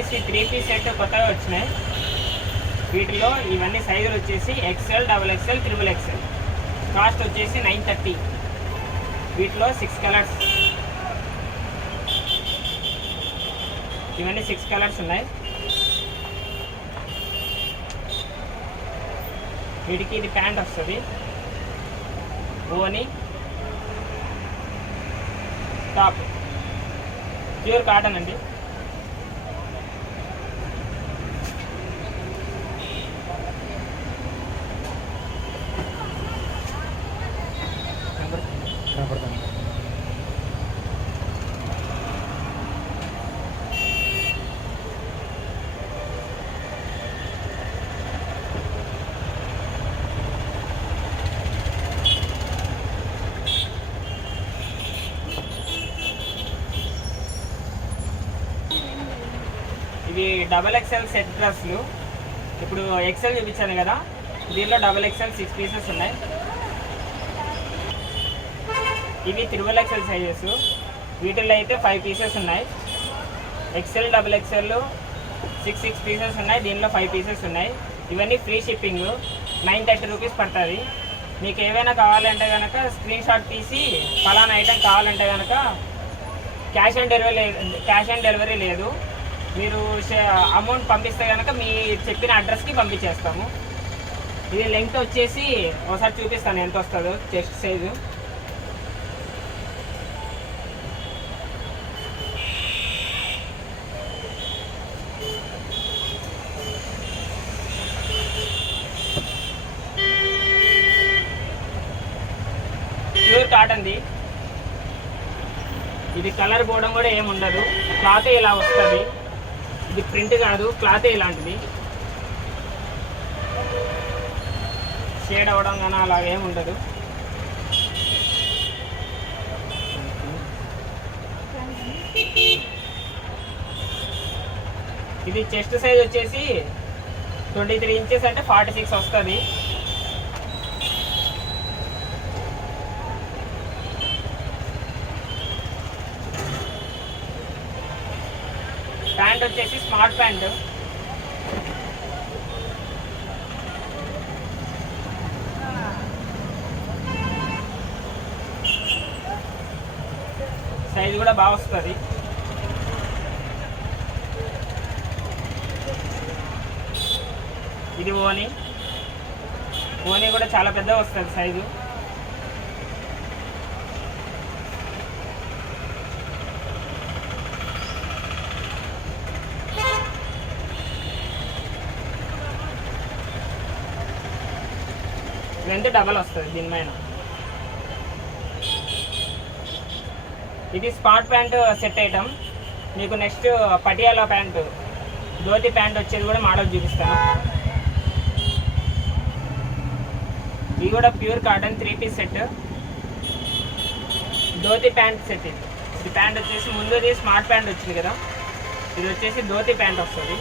వచ్చేసి 3 piece set కొత్తగా వచ్చినాయి. వీటిలో ఇవన్నీ సైజులు వచ్చేసి XL, XXL, XXL. కాస్ట్ వచ్చేసి 930. వీటిలో 6 కలర్స్, ఇవన్నీ 6 కలర్స్ ఉన్నాయి. వీటికి ఇది ప్యాంట్ వస్తుంది, ఓని, టాప్, ప్యూర్ కాటన్ అండి. ఇవి XXL సెట్ డ్రెస్లు. ఇప్పుడు XL చూపించాను కదా, దీనిలో XXL 6 పీసెస్ ఉన్నాయి. ఇవి XXL సైజెస్. వీటిల్లో అయితే 5 పీసెస్ ఉన్నాయి. XL, XXL 6 పీసెస్ ఉన్నాయి. దీనిలో 5 పీసెస్ ఉన్నాయి. ఇవన్నీ ఫ్రీ షిప్పింగ్, 930 రూపీస్ పడుతుంది. మీకు ఏవైనా కావాలంటే కనుక స్క్రీన్ షాట్ తీసి ఫలానా ఐటెం కావాలంటే కనుక క్యాష్ ఆన్ డెలివరీ లేదు. మీరు అమౌంట్ పంపిస్తే కనుక మీ చెప్పిన అడ్రస్కి పంపించేస్తాము. ఇది లెంగ్త్ వచ్చేసి ఒకసారి చూపిస్తాను ఎంత వస్తుందో. చెస్ట్ సైజు ప్యూర్ కాటన్ది. ఇది కలర్ పోవడం కూడా ఏమి ఉండదు. క్లాత్ ఇలా వస్తుంది. ఇది ప్రింట్ కాదు, క్లాత్ ఇలాంటిది. షేడ్ అవ్వడం కానీ అలాగేమి ఉండదు. ఇది చెస్ట్ సైజ్ వచ్చేసి 23 ఇంచెస్ అంటే 46 వస్తుంది. ప్యాంట్ వచ్చేసి స్మార్ట్ ప్యాంట్. సైజ్ కూడా బాగా వస్తుంది. ఇది ఓని కూడా చాలా పెద్దగా వస్తుంది సైజు. లెంత్ డబల్ వస్తుంది దీనిపైన. ఇది స్మార్ట్ ప్యాంట్ సెట్ ఐటమ్. మీకు next Patiala pant, dhoti pant వచ్చేది కూడా మోడల్ చూపిస్తాను. ఇది కూడా pure cotton 3 piece set, dhoti pant set. ఇది ప్యాంట్ వచ్చేసి ముందుది స్మార్ట్ ప్యాంట్ వచ్చింది కదా, ఇది వచ్చేసి ధోతి ప్యాంట్ వస్తుంది.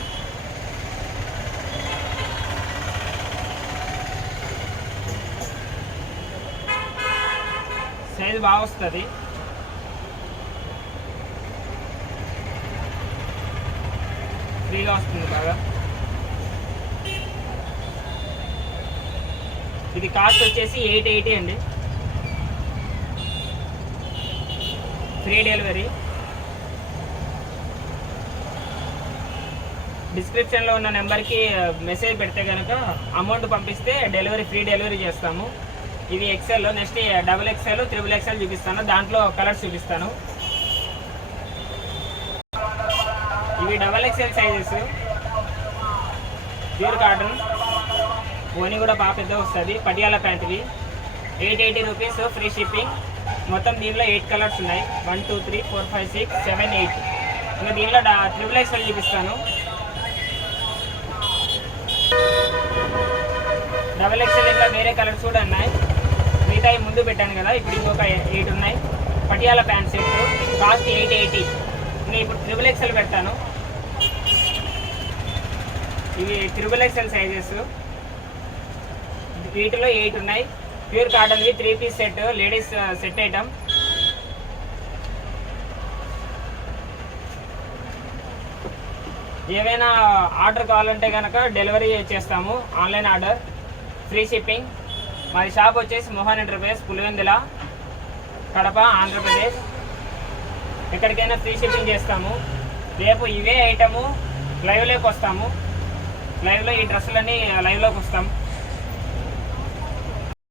సైజు బాగా వస్తుంది. ఫ్రీగా వస్తుంది బాగా. ఇది కాస్ట్ వచ్చేసి 880 అండి. Free delivery. డిస్క్రిప్షన్లో ఉన్న నెంబర్కి మెసేజ్ పెడితే కనుక అమౌంట్ పంపిస్తే ఫ్రీ డెలివరీ చేస్తాము. ఇవి XL. నెక్స్ట్ XXL, XXL చూపిస్తాను. దాంట్లో కలర్స్ చూపిస్తాను. ఇవి XXL సైజెస్, ప్యూర్ కాటన్. ఓని కూడా బాగా పెద్ద వస్తుంది. పటియాలా ప్యాంట్. ఇవి 880 రూపీస్, ఫ్రీ షిప్పింగ్. మొత్తం దీనిలో 8 కలర్స్ ఉన్నాయి. 1, 2, 3, 4, 5, 6, 7, 8. ఇంకా దీనిలో XXL చూపిస్తాను. XXL ఇంకా వేరే కలర్స్ కూడా ఉన్నాయి. మిగతా ముందు పెట్టాను కదా, ఇప్పుడు ఇంకొక 8 ఉన్నాయి. Patiala pant set cost 880. నేను ఇప్పుడు XXL పెడతాను. ఇవి XXL సైజెస్. వీటిలో 8 ఉన్నాయి. Pure కాటన్వి 3 piece set, ladies set item. ఏవైనా ఆర్డర్ కావాలంటే కనుక డెలివరీ చేస్తాము, ఆన్లైన్ ఆర్డర్, ఫ్రీ షిప్పింగ్. మాది షాప్ వచ్చేసి మోహన్ ఎంటర్ప్రైజెస్, పులివెందుల, కడప, ఆంధ్రప్రదేశ్. ఎక్కడికైనా ఫ్రీ షిప్పింగ్ చేస్తాము. రేపు ఇవే ఐటము లైవ్లోకి వస్తాము, లైవ్లో ఈ డ్రెస్సులన్నీ లైవ్లోకి వస్తాం.